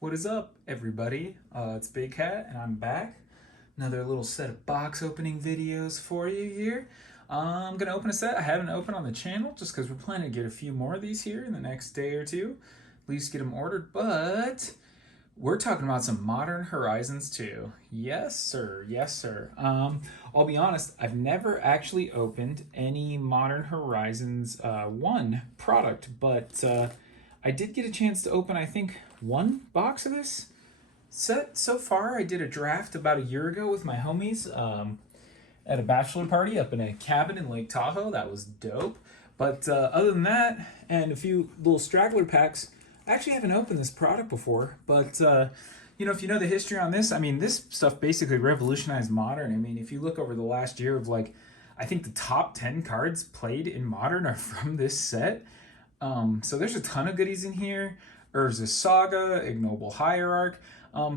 What is up, everybody? It's Big Cat, and I'm back. Another little set of box opening videos for you here. I'm gonna open a set I haven't opened on the channel just because we're planning to get a few more of these here in the next day or two. At least get them ordered, but we're talking about some Modern Horizons 2. Yes, sir. Yes, sir. I'll be honest, I've never actually opened any Modern Horizons 1 product, but I did get a chance to open, I think, one box of this set so far. I did a draft about a year ago with my homies at a bachelor party up in a cabin in Lake Tahoe. That was dope. But other than that, and a few little straggler packs, I actually haven't opened this product before. But, you know, if you know the history on this, I mean, this stuff basically revolutionized Modern. I mean, if you look over the last year of, like, I think the top 10 cards played in Modern are from this set. So there's a ton of goodies in here. Urza's Saga, Ignoble Hierarch.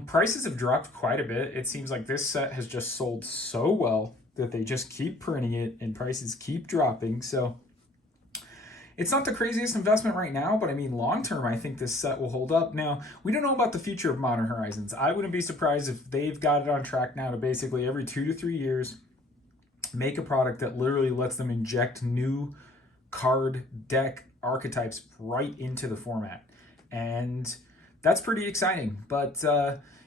Prices have dropped quite a bit. It seems like this set has just sold so well that they just keep printing it and prices keep dropping. So it's not the craziest investment right now, but I mean, long term, I think this set will hold up. Now, we don't know about the future of Modern Horizons. I wouldn't be surprised if they've got it on track now to basically every 2 to 3 years make a product that literally lets them inject new card deck archetypes right into the format. And that's pretty exciting. But,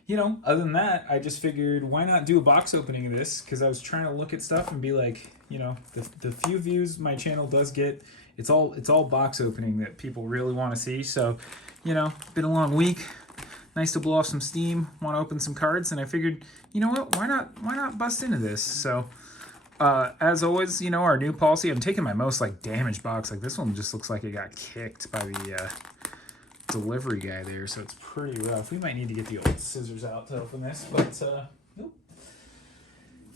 you know, other than that, I just figured why not do a box opening of this? Because I was trying to look at stuff and be like, you know, the few views my channel does get, it's all box opening that people really want to see. So, you know, been a long week. Nice to blow off some steam. Want to open some cards, and I figured, you know what? Why not bust into this? So, as always, you know, our new policy. I'm taking my most like damaged box. Like this one just looks like it got kicked by the delivery guy there, so it's pretty rough. We might need to get the old scissors out to open this, but nope.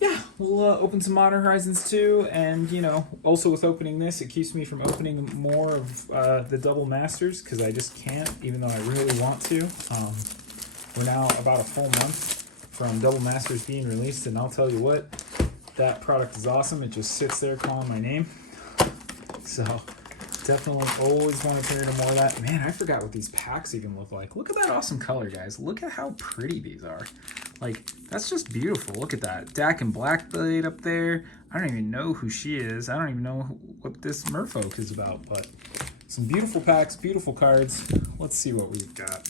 Yeah, we'll open some Modern Horizons 2, and, you know, also with opening this, it keeps me from opening more of the Double Masters, because I just can't, even though I really want to. We're now about a full month from Double Masters being released, and I'll tell you what, that product is awesome. It just sits there calling my name. So definitely always want to turn into more of that. Man, I forgot what these packs even look like. Look at that awesome color, guys. Look at how pretty these are. Like, that's just beautiful. Look at that. Dak and Blackblade up there. I don't even know who she is. I don't even know what this merfolk is about, but some beautiful packs, beautiful cards. Let's see what we've got.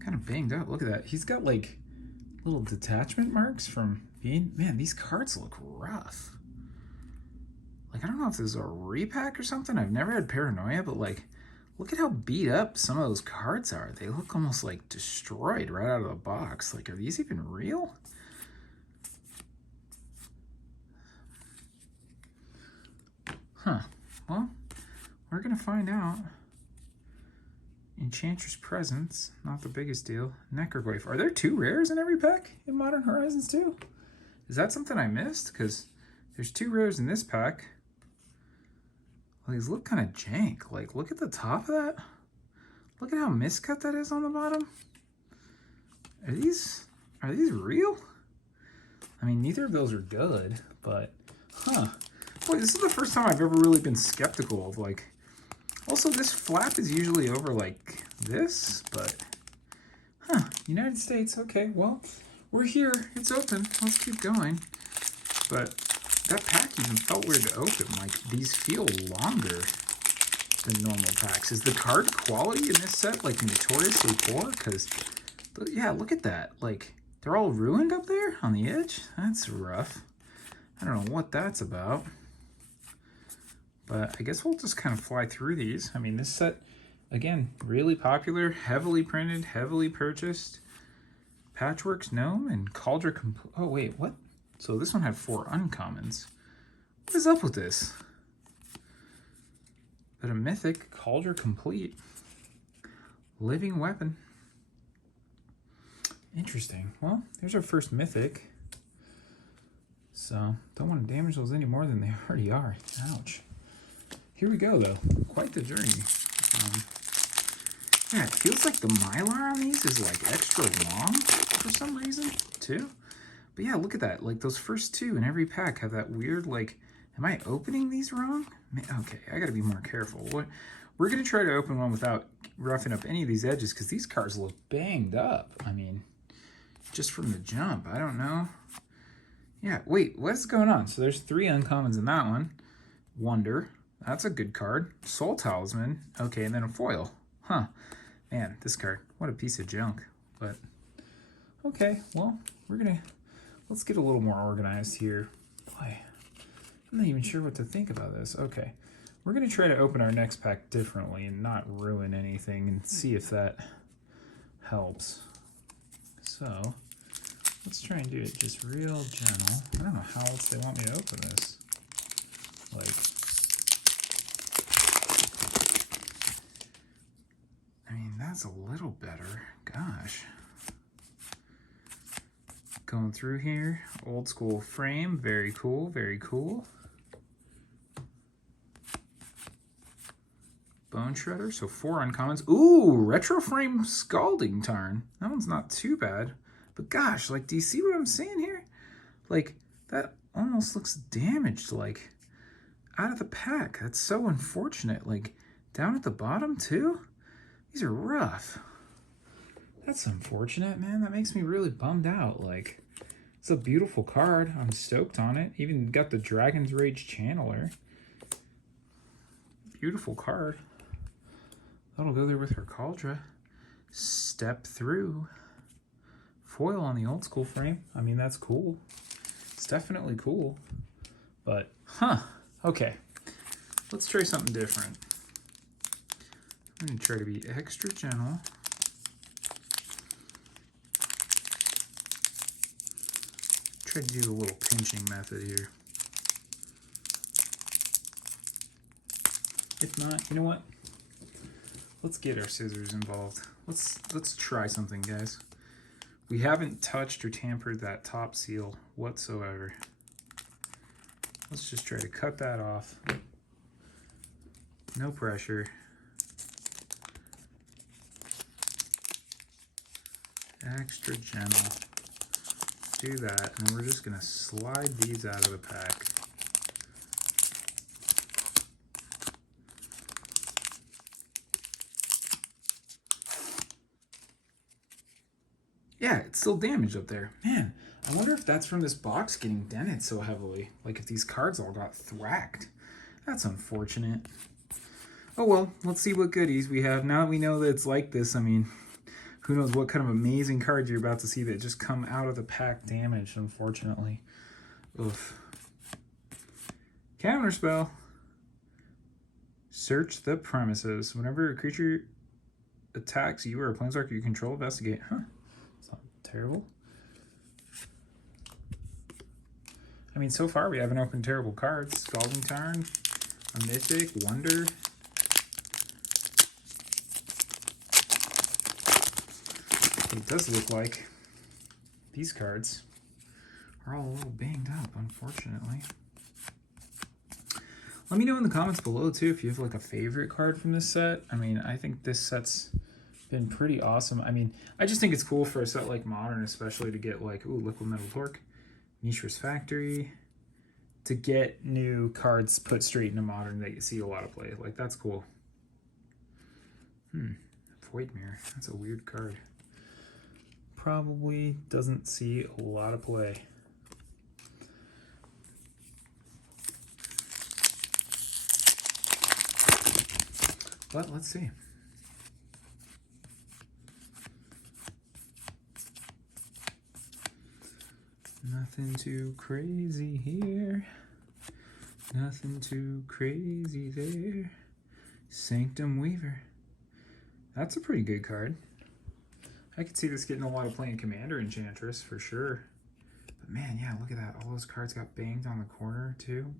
Kind of banged up. Look at that. He's got like little detachment marks from being... Man, these cards look rough. Like, I don't know if this is a repack or something. I've never had Paranoia, but like, look at how beat up some of those cards are. They look almost like destroyed right out of the box. Like, are these even real? Huh. Well, we're gonna find out. Enchantress Presence, not the biggest deal. Necroglaive. Are there 2 rares in every pack in Modern Horizons 2? Is that something I missed? Because there's 2 rares in this pack. Well, these look kind of jank. Like, look at the top of that. Look at how miscut that is on the bottom. Are these real? I mean, neither of those are good, but huh. Boy, this is the first time I've ever really been skeptical of, like... Also, this flap is usually over like this, but, huh, United States, okay, well, we're here, it's open, let's keep going. But that pack even felt weird to open, like, these feel longer than normal packs. Is the card quality in this set, like, notoriously poor? Because, yeah, look at that, like, they're all ruined up there on the edge? That's rough. I don't know what that's about. But I guess we'll just kind of fly through these. I mean, this set, again, really popular, heavily printed, heavily purchased. Patchworks Gnome and Cauldron Oh, wait, what? So this one had 4 uncommons. What is up with this? But a Mythic, Cauldron Complete. Living Weapon. Interesting. Well, there's our first Mythic. So, don't want to damage those any more than they already are. Ouch. Here we go, though. Quite the journey. Yeah, it feels like the Mylar on these is like extra long for some reason, too. But yeah, look at that. Like those first two in every pack have that weird, like, am I opening these wrong? Okay, I gotta be more careful. We're gonna try to open one without roughing up any of these edges because these cards look banged up. I mean, just from the jump, I don't know. Yeah, wait, what's going on? So there's 3 uncommons in that one. Wonder, that's a good card. Soul Talisman, okay, and then a foil. Huh, man, this card, what a piece of junk. But, okay, well, let's get a little more organized here. Boy, I'm not even sure what to think about this. Okay, we're gonna try to open our next pack differently and not ruin anything and see if that helps. So, let's try and do it just real gentle. I don't know how else they want me to open this. Like, I mean, that's a little better. Gosh. Going through here, old school frame, very cool, very cool. Bone Shredder, so 4 uncommons. Ooh, retro frame Scalding Tarn. That one's not too bad. But gosh, like, do you see what I'm saying here? Like, that almost looks damaged, like, out of the pack. That's so unfortunate. Like, down at the bottom, too? These are rough. That's unfortunate, man. That makes me really bummed out. Like, it's a beautiful card. I'm stoked on it. Even got the Dragon's Rage Channeler. Beautiful card. That'll go there with her Cauldra. Step Through. Foil on the old school frame. I mean, that's cool. It's definitely cool. But, okay. Let's try something different. I'm going to try to be extra gentle. Try to do the little pinching method here. If not, you know what? Let's get our scissors involved. Let's try something, guys. We haven't touched or tampered that top seal whatsoever. Let's just try to cut that off. No pressure. Extra gentle. Do that, and we're just gonna slide these out of the pack. Yeah, it's still damaged up there. Man, I wonder if that's from this box getting dented so heavily. Like if these cards all got thwacked. That's unfortunate. Oh well, let's see what goodies we have. Now that we know that it's like this, I mean, who knows what kind of amazing cards you're about to see that just come out of the pack damaged, unfortunately. Oof. Counterspell. Search the premises. Whenever a creature attacks you or a planeswalker you control, investigate. Huh. It's not terrible. I mean, so far we haven't opened terrible cards. Scalding Tarn, a Mythic, Wonder. It does look like these cards are all a little banged up, unfortunately. Let me know in the comments below, too, if you have, like, a favorite card from this set. I mean, I think this set's been pretty awesome. I mean, I just think it's cool for a set like Modern, especially to get, like, ooh, Liquid Metal Torque, Mishra's Factory, to get new cards put straight into Modern that you see a lot of play. Like, that's cool. Void Mirror. That's a weird card. Probably doesn't see a lot of play. But let's see. Nothing too crazy here. Nothing too crazy there. Sanctum Weaver. That's a pretty good card. I could see this getting a lot of play in Commander Enchantress for sure. But man, yeah, look at that. All those cards got banged on the corner too.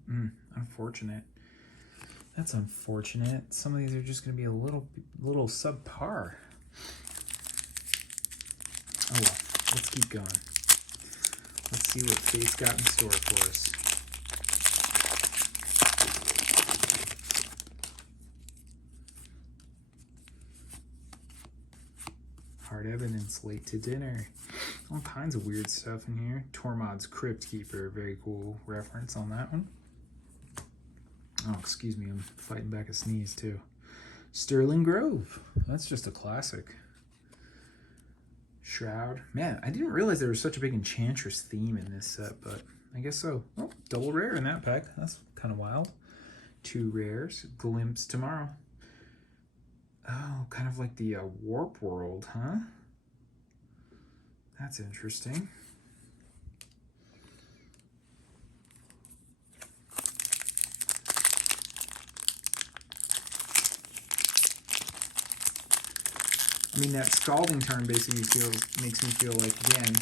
Unfortunate. That's unfortunate. Some of these are just going to be a little subpar. Oh well, let's keep going. Let's see what fate's got in store for us. Hard Evidence, Late to Dinner. All kinds of weird stuff in here. Tormod's Crypt Keeper, very cool reference on that one. Oh, excuse me, I'm fighting back a sneeze too. Sterling Grove, that's just a classic. Shroud. Man, I didn't realize there was such a big Enchantress theme in this set, but I guess so. Oh, double rare in that pack. That's kind of wild. 2 rares. Glimpse Tomorrow. Oh, kind of like the Warp World, huh? That's interesting. I mean, that Scalding Turn basically makes me feel like, again,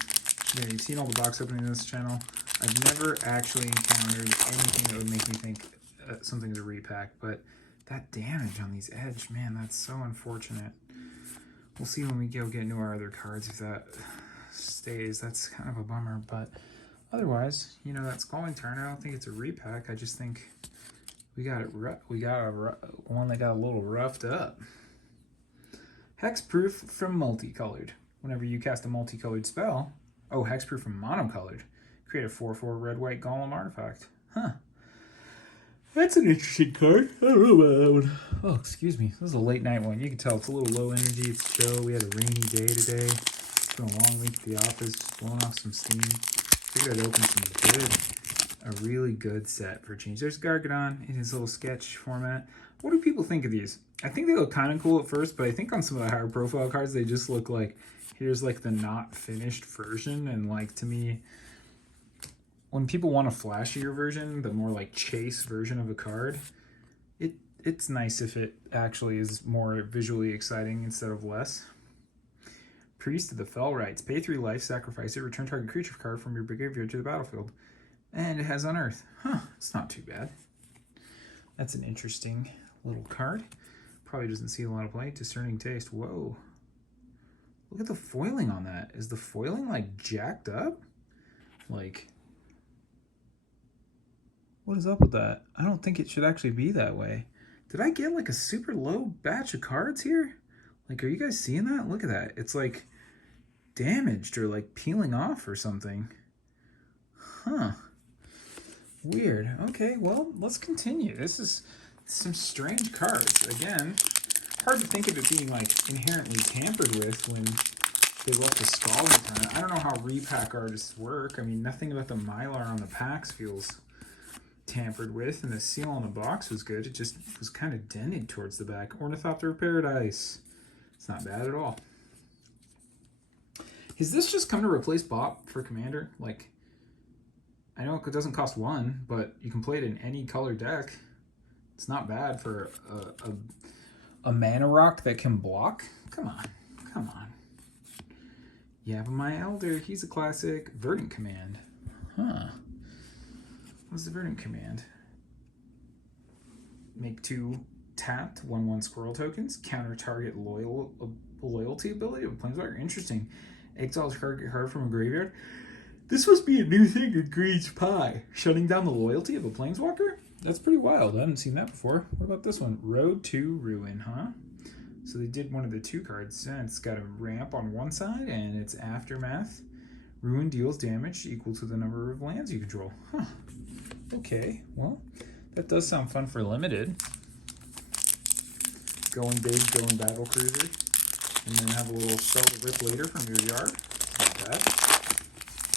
you know, you've seen all the box opening in this channel. I've never actually encountered anything that would make me think something's a repack, but that damage on these edge, man, that's so unfortunate. We'll see when we go get into our other cards if that stays. That's kind of a bummer, but otherwise, you know, that Scalding Turn, I don't think it's a repack. I just think we got one that got a little roughed up. Hexproof from Multicolored. Whenever you cast a multicolored spell, oh, Hexproof from Monocolored. Create a 4/4 red-white golem artifact. Huh. That's an interesting card. I don't know about that one. Oh, excuse me. This is a late night one. You can tell it's a little low energy. It's chill. We had a rainy day today. It's been a long week at the office. Just blowing off some steam. Figured I'd open a really good set for change. There's Gargadon in his little sketch format. What do people think of these? I think they look kind of cool at first, but I think on some of the higher profile cards, they just look like, here's like the not finished version. And like, to me, when people want a flashier version, the more like chase version of a card, it's nice if it actually is more visually exciting instead of less. Priest of the Fell Rites. Pay 3 life, sacrifice it, return target creature card from your graveyard to the battlefield. And it has Unearth. Huh, it's not too bad. That's an interesting little card. Probably doesn't see a lot of play. Discerning Taste. Whoa. Look at the foiling on that. Is the foiling like jacked up? Like, what is up with that? I don't think it should actually be that way. Did I get like a super low batch of cards here? Like, are you guys seeing that? Look at that. It's like damaged or like peeling off or something. Huh. Weird. Okay, well, let's continue. This is some strange cards. Again, hard to think of it being like inherently tampered with when they left the Scalding Turn. I don't know how repack artists work. I mean, nothing about the Mylar on the packs feels tampered with, and the seal on the box was good. It just was kind of dented towards the back. Ornithopter of Paradise. It's not bad at all. Is this just come to replace Bop for Commander? Like, I know it doesn't cost 1, but you can play it in any color deck. It's not bad for a mana rock that can block. Come on, come on. Yavimaya Elder, he's a classic. Verdant Command. Huh. What's the Verdant Command? Make 2 tapped 1/1 squirrel tokens. Counter target loyalty ability of a Planeswalker. Interesting. Exile target card from a graveyard. This must be a new thing in Green's Pie. Shutting down the loyalty of a Planeswalker? That's pretty wild. I haven't seen that before. What about this one? Road to Ruin, huh? So they did one of the 2 cards. And it's got a ramp on one side, and it's Aftermath. Ruin deals damage equal to the number of lands you control. Huh. Okay, well, that does sound fun for limited. Going big, going Battle Cruiser. And then have a little Spell to Rip later from your yard. Not bad.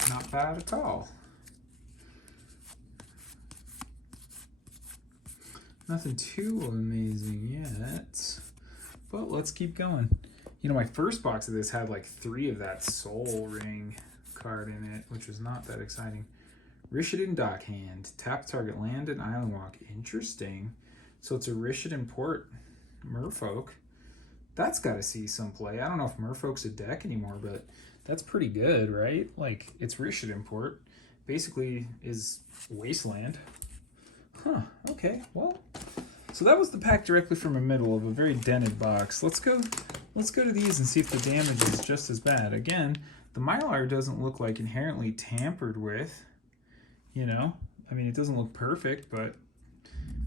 Not bad at all. Nothing too amazing yet. But let's keep going. You know, my first box of this had like 3 of that Soul Ring card in it, which was not that exciting. Rishadan Dockhand. Tap target land and island walk. Interesting. So it's a Rishadan Port Merfolk. That's got to see some play. I don't know if Merfolk's a deck anymore, but that's pretty good, right? Like, it's Rishadan Port. Basically is Wasteland. Huh, okay, well. So that was the pack directly from the middle of a very dented box. Let's go to these and see if the damage is just as bad. Again, the Mylar doesn't look like inherently tampered with. You know, I mean, it doesn't look perfect, but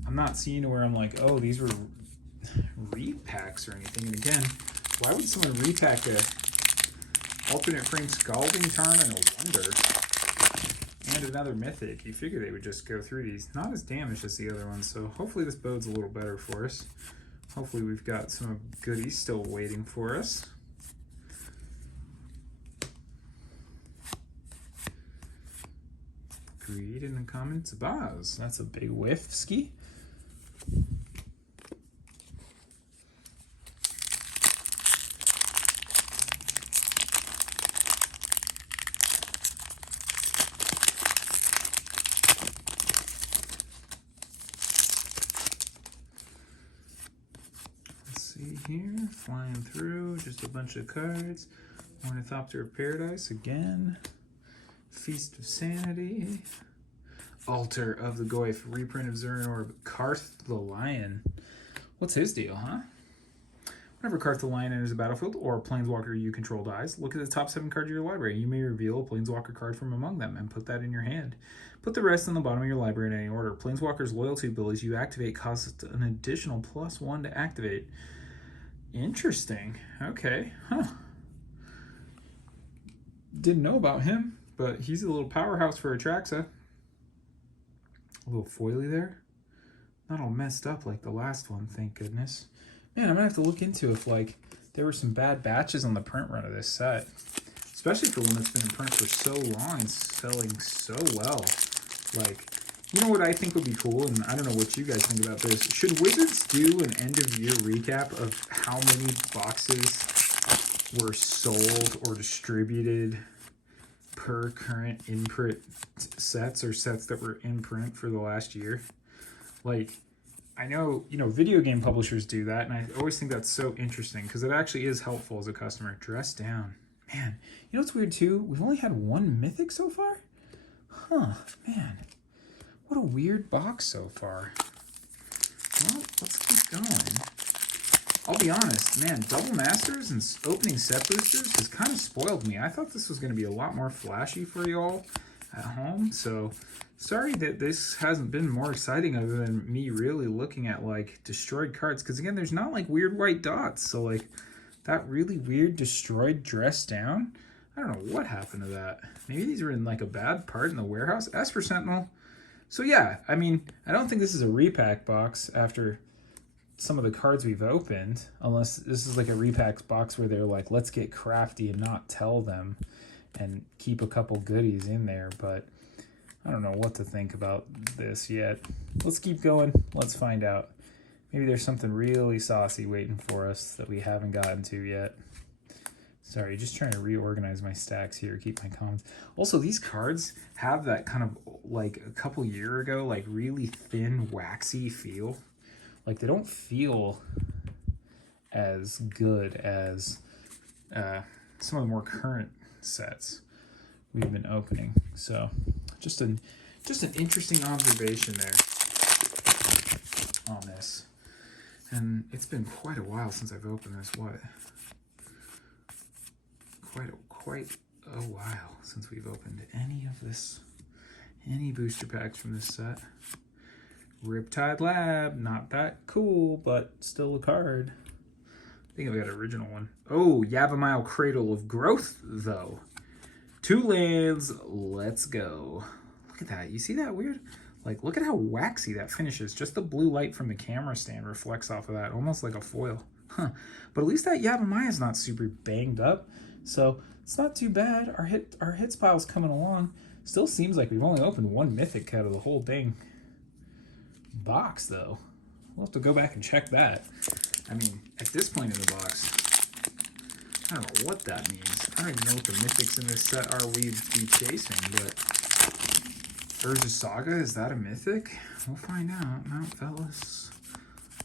I'm not seeing where I'm like, oh, these were repacks or anything. And again, why would someone repack a Alternate frame Scalding Tarn and a Wonder. And another Mythic. You figure they would just go through these. Not as damaged as the other ones, so hopefully this bodes a little better for us. Hopefully we've got some goodies still waiting for us. Greed in the comments. Baz. That's a big whiff ski. Here, flying through, just a bunch of cards. Ornithopter of Paradise again. Feast of Sanity. Altar of the Goyf, reprint of Zurin Orb. Karth the Lion. What's his deal, huh? Whenever Karth the Lion enters the battlefield or a planeswalker you control dies, look at the top 7 cards of your library. You may reveal a planeswalker card from among them and put that in your hand. Put the rest in the bottom of your library in any order. Planeswalker's loyalty abilities you activate cost an additional +1 to activate. Interesting. Okay. Huh. Didn't know about him, but he's a little powerhouse for Atraxa. A little foily there. Not all messed up like the last one, thank goodness. Man, I'm gonna have to look into if like there were some bad batches on the print run of this set. Especially for one that's been in print for so long and selling so well. Like, you know what I think would be cool, and I don't know what you guys think about this. Should Wizards do an end-of-year recap of how many boxes were sold or distributed per current in-print sets or sets that were in print for the last year? Like, I know, you know, video game publishers do that, and I always think that's so interesting because it actually is helpful as a customer. Dress down. Man, you know what's weird too? We've only had one Mythic so far? Huh, man. What a weird box so far. Well, let's keep going. I'll be honest, man, Double Masters and opening set boosters has kind of spoiled me. I thought this was going to be a lot more flashy for y'all at home, so sorry that this hasn't been more exciting other than me really looking at, like, destroyed cards. Because, again, there's not, like, weird white dots. So, like, that really weird destroyed dress down, I don't know what happened to that. Maybe these were in, like, a bad part in the warehouse. Esper Sentinel. So yeah, I mean, I don't think this is a repack box after some of the cards we've opened, unless this is like a repack box where they're like, let's get crafty and not tell them and keep a couple goodies in there, but I don't know what to think about this yet. Let's keep going. Let's find out. Maybe there's something really saucy waiting for us that we haven't gotten to yet. Sorry, just trying to reorganize my stacks here, keep my comments. Also, these cards have that kind of, like, a couple years ago, like, really thin, waxy feel. Like, they don't feel as good as some of the more current sets we've been opening. So, just an interesting observation there on this. And it's been quite a while since I've opened this. What? Quite a while since we've opened any booster packs from this set. Riptide Lab, not that cool, but still a card. I think I've got an original one. Oh, Yavimaya Cradle of Growth, though. 2 lands, let's go. Look at that, you see that weird? Like, look at how waxy that finishes. Just the blue light from the camera stand reflects off of that, almost like a foil. Huh. But at least that Yavimaya is not super banged up. So it's not too bad. Our hits pile's coming along. Still seems like we've only opened one Mythic out of the whole dang box, though. We'll have to go back and check that. I mean, at this point in the box, I don't know what that means. I don't even know what the Mythics in this set are we'd be chasing, but Urza Saga, is that a Mythic? We'll find out. No, fellas.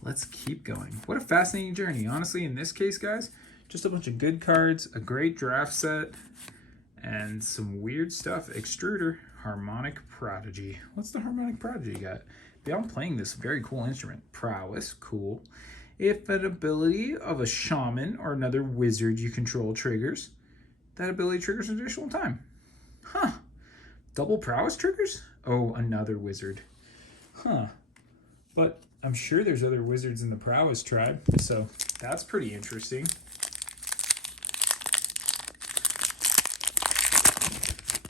Let's keep going. What a fascinating journey. Honestly, in this case, guys, just a bunch of good cards, a great draft set, and some weird stuff. Extruder, Harmonic Prodigy. What's the Harmonic Prodigy got? Beyond playing this very cool instrument, prowess, cool. If an ability of a shaman or another wizard you control triggers, that ability triggers additional time. Huh. Double prowess triggers? Oh, another wizard. Huh. But I'm sure there's other wizards in the prowess tribe, so that's pretty interesting.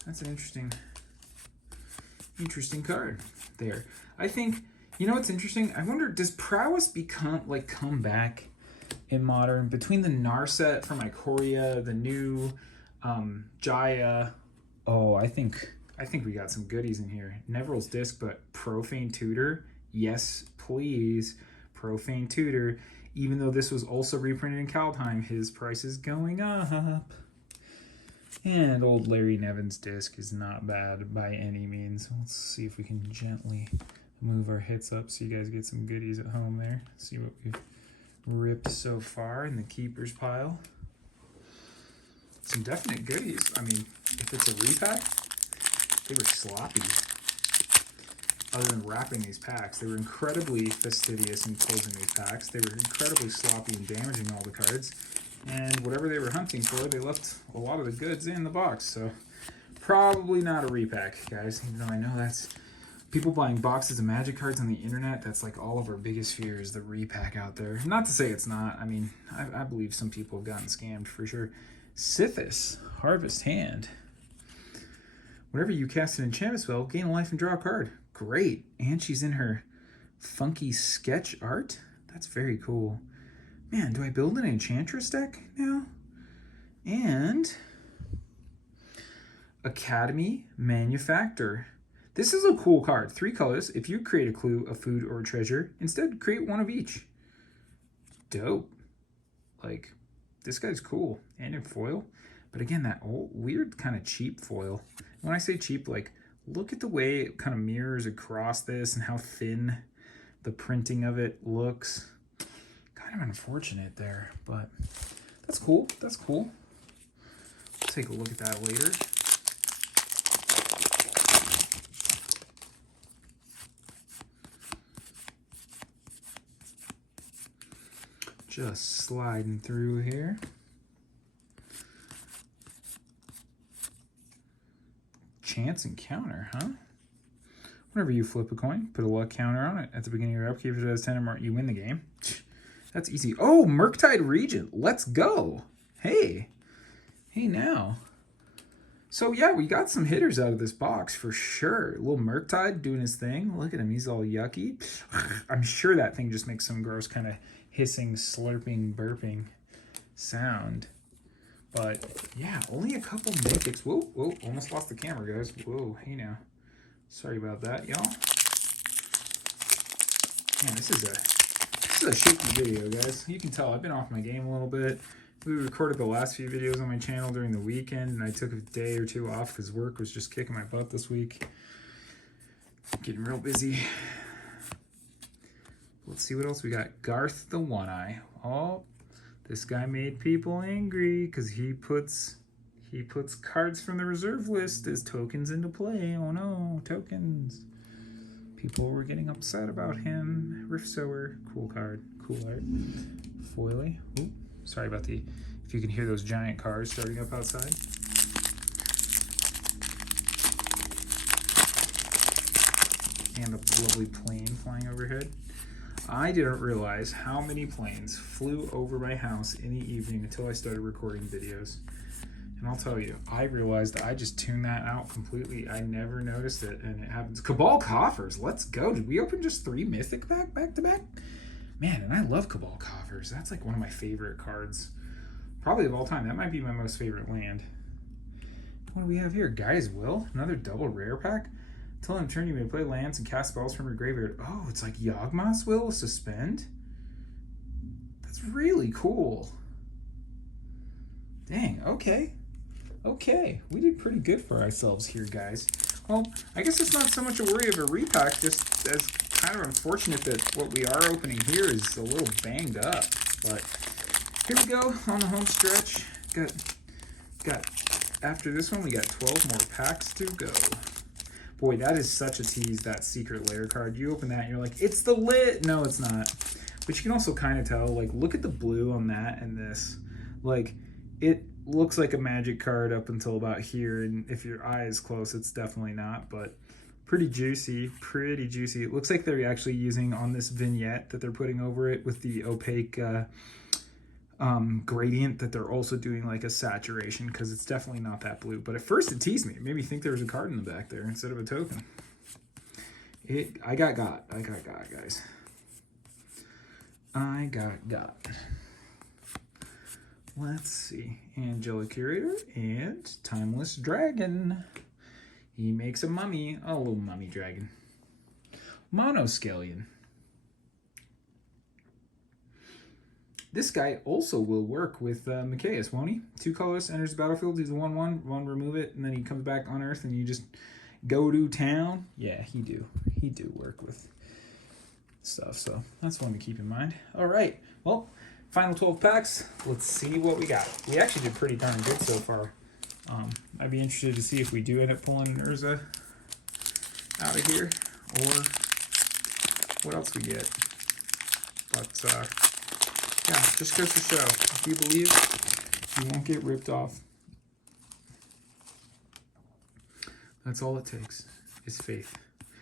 That's an interesting card there. I think, you know what's interesting? I wonder, does prowess come back in modern? Between the Narset from Ikoria, the new Jaya. Oh, I think we got some goodies in here. Neville's Disc, but Profane Tutor. Yes, please. Profane Tutor. Even though this was also reprinted in Kaldheim, his price is going up. And old Larry Nevin's disc is not bad by any means. Let's see if we can gently move our hits up so you guys get some goodies at home there. See what we've ripped so far in the keepers pile. Some definite goodies. I mean, if it's a repack, they were sloppy. Other than wrapping these packs, they were incredibly fastidious in closing these packs. They were incredibly sloppy in damaging all the cards. And whatever they were hunting for, they left a lot of the goods in the box. So probably not a repack, guys. Even though I know that's people buying boxes of Magic cards on the internet. That's like all of our biggest fears, the repack out there. Not to say it's not. I mean, I believe some people have gotten scammed for sure. Sithis, Harvest Hand. Whenever you cast an enchantment spell, gain a life and draw a card. Great. And she's in her funky sketch art. That's very cool. Man, do I build an Enchantress deck now? And Academy Manufactor. This is a cool card. 3 colors. If you create a clue, a food, or a treasure, instead create one of each. Dope. Like, this guy's cool. And in foil. But again, that old, weird kind of cheap foil. When I say cheap, like, look at the way it kind of mirrors across this and how thin the printing of it looks. Kind of unfortunate there, but that's cool. That's cool. Let's take a look at that later. Just sliding through here. Chance encounter, huh? Whenever you flip a coin, put a luck counter on it. At the beginning of your upkeep, if it has 10 or more, you win the game. That's easy. Oh, Murktide Regent. Let's go. Hey. Hey now. So yeah, we got some hitters out of this box for sure. Little Murktide doing his thing. Look at him. He's all yucky. I'm sure that thing just makes some gross kind of hissing, slurping, burping sound. But yeah, only a couple Mythics. Whoa, whoa, almost lost the camera, guys. Whoa, hey now. Sorry about that, y'all. Man, this is a shaky video, guys. You can tell I've been off my game a little bit. We recorded the last few videos on my channel during the weekend, and I took a day or two off because work was just kicking my butt this week. Getting real busy. Let's see what else we got. Garth the One-Eye. Oh, this guy made people angry because he puts cards from the reserve list as tokens into play. Oh no, tokens. People were getting upset about him. Rift Sower, cool card, cool art. Foily. Ooh, sorry about if you can hear those giant cars starting up outside. And a lovely plane flying overhead. I didn't realize how many planes flew over my house in the evening until I started recording videos. And I'll tell you, I realized I just tuned that out completely. I never noticed it, and it happens. Cabal Coffers, let's go. Did we open just 3 Mythic back to back? Man, and I love Cabal Coffers. That's like one of my favorite cards, probably of all time. That might be my most favorite land. What do we have here? Guy's Will, another double rare pack. Until end of turn, you may play lands and cast spells from your graveyard. Oh, it's like Yawgmoth's Will, Suspend. That's really cool. Dang, okay. Okay, we did pretty good for ourselves here, guys. Well, I guess it's not so much a worry of a repack, just as kind of unfortunate that what we are opening here is a little banged up. But here we go on the home stretch. Got after this one, we got 12 more packs to go. Boy, that is such a tease, that Secret Lair card. You open that and you're like, it's the lit! No, it's not. But you can also kind of tell, like, look at the blue on that and this. Like, it looks like a Magic card up until about here, and if your eye is close, it's definitely not, but pretty juicy, pretty juicy. It looks like they're actually using on this vignette that they're putting over it with the opaque gradient that they're also doing like a saturation, because it's definitely not that blue. But at first it teased me. It made me think there was a card in the back there instead of a token. I got, guys. I got. Let's see. Angelic Curator and Timeless Dragon. He makes a mummy, a little mummy dragon. Monoscallion. This guy also will work with Micaeus, won't he? 2 colors, enters the battlefield, he's a 1/1, 1 remove it, and then he comes back on Earth and you just go to town. Yeah, he do work with stuff, so that's one to keep in mind. All right, well, final 12 packs. Let's see what we got. We actually did pretty darn good so far. I'd be interested to see if we do end up pulling an Urza out of here, or what else we get. But yeah, just goes to show, if you believe, you won't get ripped off. That's all it takes, is faith.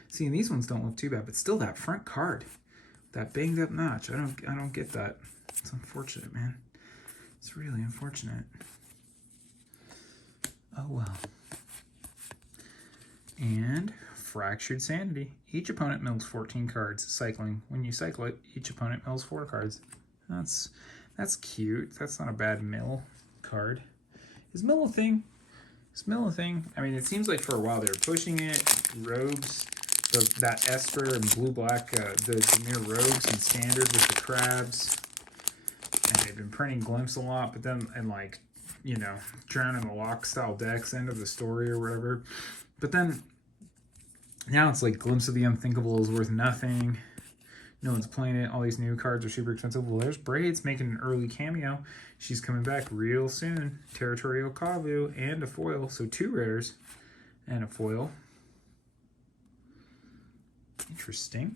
See, and these ones don't look too bad, but still that front card, that banged up notch, I don't get that. It's unfortunate, man. It's really unfortunate. Oh well. And Fractured Sanity. Each opponent mills 14 cards. Cycling. When you cycle it, each opponent mills 4 cards. That's cute. That's not a bad mill card. Is mill a thing? Is mill a thing? I mean, it seems like for a while they were pushing it. Rogues, that Esper and blue-black, the Demir Rogues and Standard with the crabs. And they've been printing Glimpse a lot, but then, and like, you know, Drown in the Lock style decks, end of the story or whatever. But then, now it's like Glimpse of the Unthinkable is worth nothing. No one's playing it. All these new cards are super expensive. Well, there's Braids making an early cameo. She's coming back real soon. Territorial Kavu and a foil. So 2 rares and a foil. Interesting.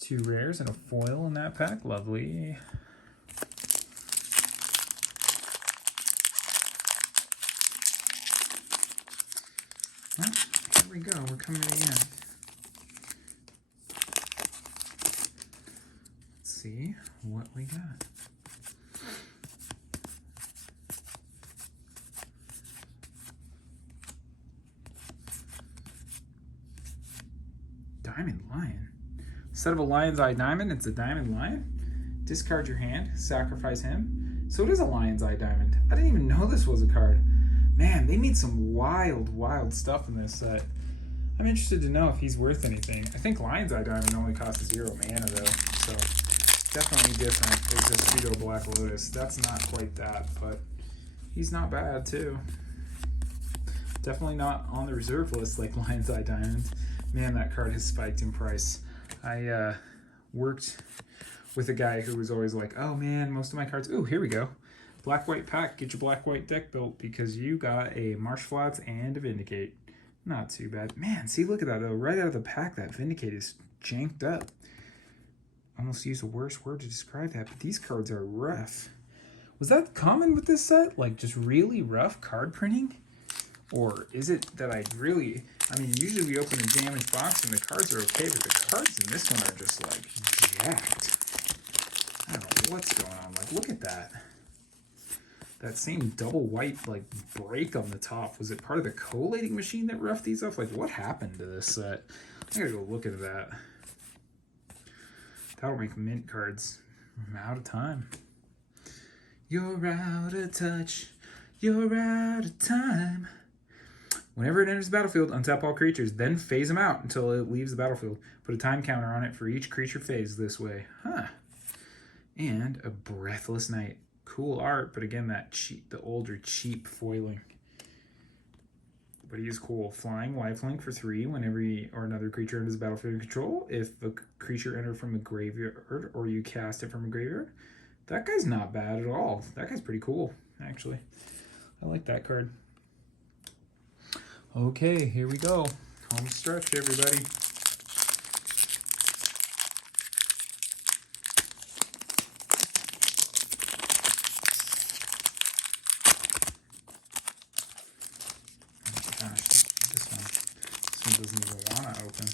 2 rares and a foil in that pack. Lovely. Well, here we go. We're coming to the end. Let's see what we got. Diamond Lion. Instead of a Lion's Eye Diamond, it's a Diamond Lion. Discard your hand, sacrifice him. So it is a Lion's Eye Diamond. I didn't even know this was a card. Man, they made some wild stuff in this set. I'm interested to know if he's worth anything. I think Lion's Eye Diamond only costs 0 mana though, so definitely different. There's just Pseudo Black Lotus. That's not quite that, but he's not bad too. Definitely not on the reserve list like Lion's Eye Diamond. Man, that card has spiked in price. I worked with a guy who was always like, oh man, most of my cards, ooh, here we go. Black-white pack, get your black-white deck built because you got a Marsh Flats and a Vindicate. Not too bad. Man, see, look at that though. Right out of the pack, that Vindicate is janked up. Almost use a worse word to describe that, but these cards are rough. Was that common with this set? Like just really rough card printing? Or is it that I really, I mean, usually we open a damaged box and the cards are okay, but the cards in this one are just like jacked. I don't know what's going on. Like, look at that. That same double white, like, break on the top. Was it part of the collating machine that roughed these up? Like, what happened to this set? I gotta go look into that. That'll make mint cards. I'm out of time. You're out of touch. You're out of time. Whenever it enters the battlefield, untap all creatures, then phase them out until it leaves the battlefield. Put a time counter on it for each creature phase this way. Huh. And a Breathless Knight. Cool art, but again, that cheap, the older cheap foiling. But he is cool. Flying lifelink for 3 whenever he or another creature enters the battlefield control. If a creature entered from a graveyard or you cast it from a graveyard, that guy's not bad at all. That guy's pretty cool, actually. I like that card. Okay, here we go. Home stretch, everybody. Doesn't even want to open.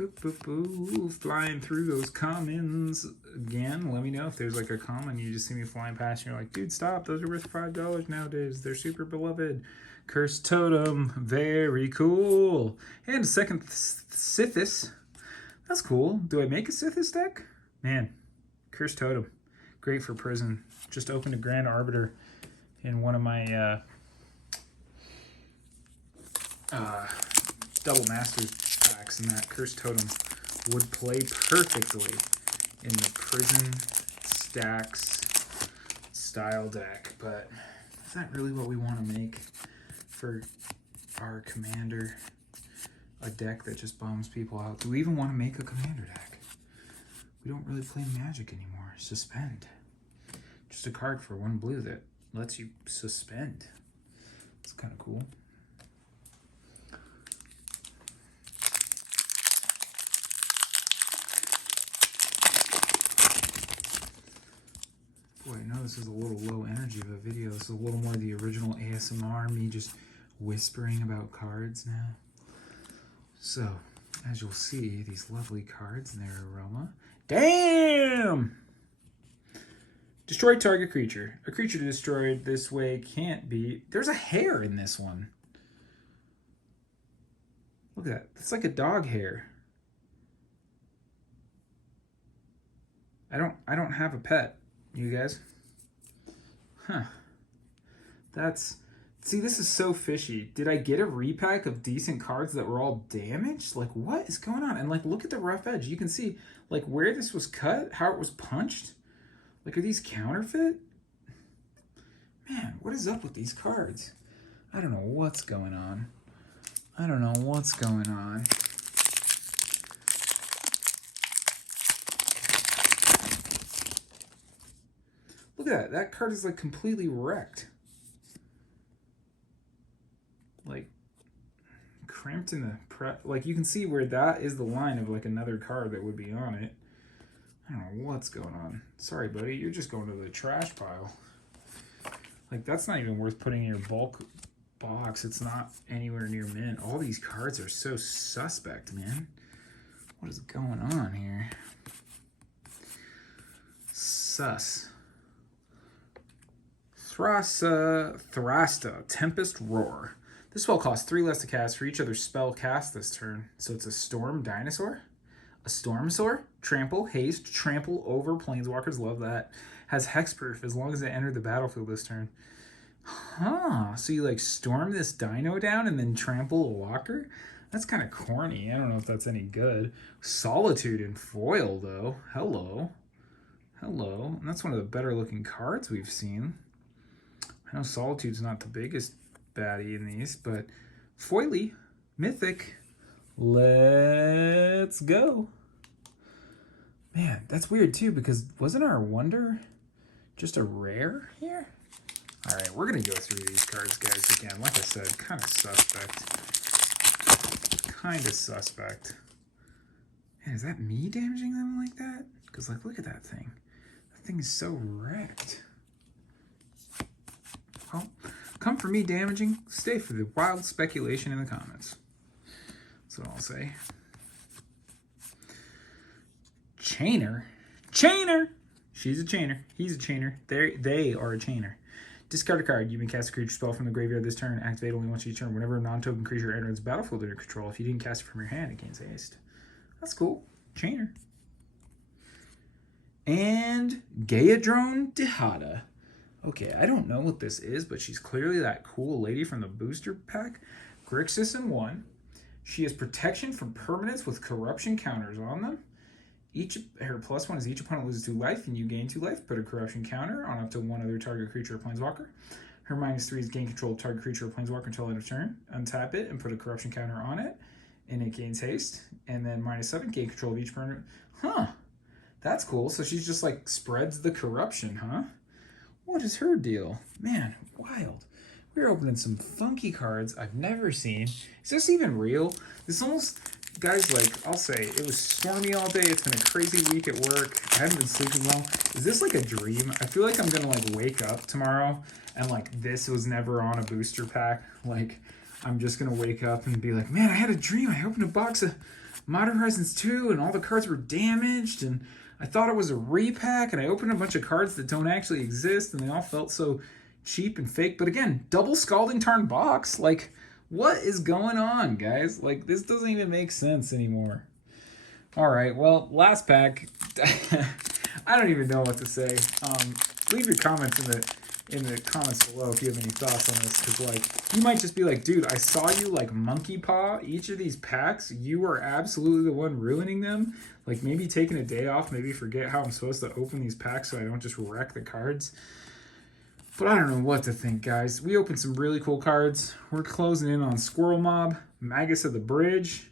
Boop, boop, boop. Flying through those commons again. Let me know if there's like a common you just see me flying past and you're like, dude, stop. Those are worth $5 nowadays. They're super beloved. Cursed Totem. Very cool. And a second Sithis. That's cool. Do I make a Sithis deck? Man, Cursed Totem. Great for prison. Just opened a Grand Arbiter in one of my Double Masters packs, and that Cursed Totem would play perfectly in the prison stacks style deck. But is that really what we want to make for our commander? A deck that just bombs people out. Do we even want to make a commander deck? We don't really play Magic anymore. Suspend. Just a card for 1 blue that lets you suspend. It's kind of cool. Boy, I know this is a little low energy of a video. This is a little more the original ASMR, me just whispering about cards now. So, as you'll see, these lovely cards and their aroma. Damn! Destroy target creature. A creature destroyed this way can't be... There's a hair in this one. Look at that. It's like a dog hair. I don't have a pet, you guys. Huh. That's... See, this is so fishy. Did I get a repack of decent cards that were all damaged? Like, what is going on? And, like, look at the rough edge. You can see, like, where this was cut, how it was punched. Like, are these counterfeit? Man, what is up with these cards? I don't know what's going on. I don't know what's going on. Look at that. That card is, like, completely wrecked. Like, cramped in the prep. Like, you can see where that is the line of, like, another card that would be on it. I don't know what's going on. Sorry, buddy. You're just going to the trash pile. Like, that's not even worth putting in your bulk box. It's not anywhere near mint. All these cards are so suspect, man. What is going on here? Sus. Thrasta. Tempest Roar. This spell costs 3 less to cast for each other spell cast this turn. So it's a Storm Dinosaur? A Stormsaur? Trample, haste, trample over planeswalkers. Love that. Has hexproof as long as it entered the battlefield this turn. Huh. So you like storm this dino down and then trample a walker? That's kind of corny. I don't know if that's any good. Solitude in foil, though. Hello. Hello. And that's one of the better looking cards we've seen. I know Solitude's not the biggest baddie in these, but foily, mythic. Let's go. Man, that's weird too, because wasn't our Wonder just a rare here? All right, we're going to go through these cards, guys, again. Like I said, kind of suspect. Kind of suspect. Man, is that me damaging them like that? Because, like, look at that thing. That thing is so wrecked. Well, come for me damaging, stay for the wild speculation in the comments. That's what I'll say. Chainer? Chainer! She's a chainer. He's a chainer. They are a chainer. Discard a card. You may cast a creature spell from the graveyard this turn. Activate only once each turn. Whenever a non-token creature enters the battlefield under control, if you didn't cast it from your hand, it gains haste. That's cool. Chainer. And Gaeadrone Dihada. Okay, I don't know what this is, but she's clearly that cool lady from the booster pack. Grixis in 1. She has protection from permanents with corruption counters on them. Her +1 is each opponent loses 2 life and you gain 2 life. Put a corruption counter on up to 1 other target creature or planeswalker. Her -3 is gain control of target creature or planeswalker until end of turn. Untap it and put a corruption counter on it, and it gains haste. And then -7, gain control of each permanent. Huh, that's cool. So she's just like spreads the corruption, huh? What is her deal? Man, wild. We're opening some funky cards I've never seen. Is this even real? This almost, guys, like, I'll say, it was stormy all day. It's been a crazy week at work. I haven't been sleeping well. Is this like a dream? I feel like I'm gonna like wake up tomorrow and like this was never on a booster pack. Like, I'm just gonna wake up and be like, man, I had a dream. I opened a box of Modern Horizons 2 and all the cards were damaged, and I thought it was a repack, and I opened a bunch of cards that don't actually exist, and they all felt so cheap and fake. But again, double Scalding Tarn box. Like, what is going on, guys? Like, this doesn't even make sense anymore. All right, well, last pack. I don't even know what to say. Leave your comments in the comments below if you have any thoughts on this, because like, you might just be like, dude, I saw you like monkey paw each of these packs. You are absolutely the one ruining them. Like, maybe taking a day off, maybe forget how I'm supposed to open these packs so I don't just wreck the cards. But I don't know what to think, guys. We opened some really cool cards. We're closing in on Squirrel Mob, Magus of the Bridge,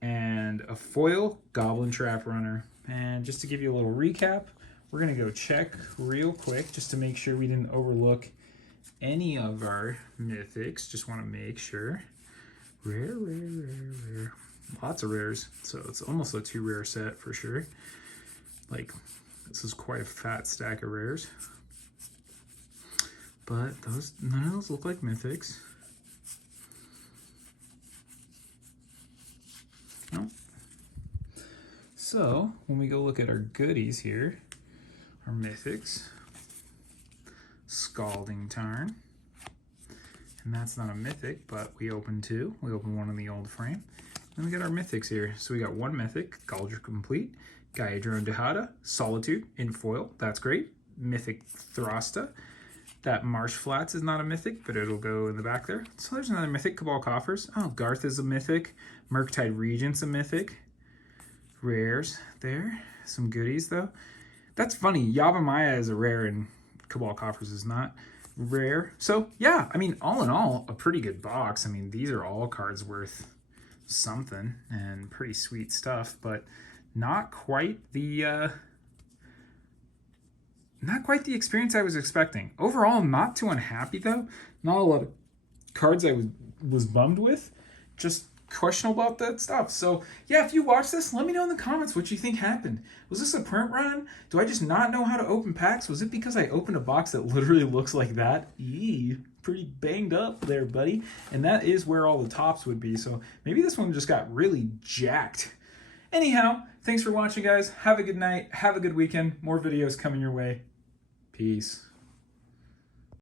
and a foil Goblin Trap Runner. And just to give you a little recap, we're going to go check real quick just to make sure we didn't overlook any of our mythics. Just want to make sure. Rare, rare, rare, rare. Lots of rares. So it's almost a 2 rare set for sure. Like, this is quite a fat stack of rares. But none of those look like mythics. Nope. So when we go look at our goodies here, our mythics, Scalding Tarn, and that's not a mythic, but we opened 2. We opened 1 in the old frame. Then we got our mythics here. So we got 1 mythic, Galdra Complete, Gaia-Drone Dehada, Solitude in foil. That's great. Mythic Throsta. That Marsh Flats is not a mythic, but it'll go in the back there. So there's another mythic, Cabal Coffers. Oh, Garth is a mythic. Murktide Regent's a mythic. Rares there. Some goodies, though. That's funny. Yavimaya is a rare and Cabal Coffers is not rare. So, yeah, I mean, all in all, a pretty good box. I mean, these are all cards worth something and pretty sweet stuff, but not quite the experience I was expecting. Overall, I'm not too unhappy, though. Not a lot of cards I was bummed with. Just questionable about that stuff. So yeah, if you watch this, let me know in the comments what you think happened. Was this a print run? Do I just not know how to open packs? Was it because I opened a box that literally looks like that? Eee, pretty banged up there, buddy. And that is where all the tops would be. So maybe this one just got really jacked. Anyhow, thanks for watching, guys. Have a good night. Have a good weekend. More videos coming your way. Peace.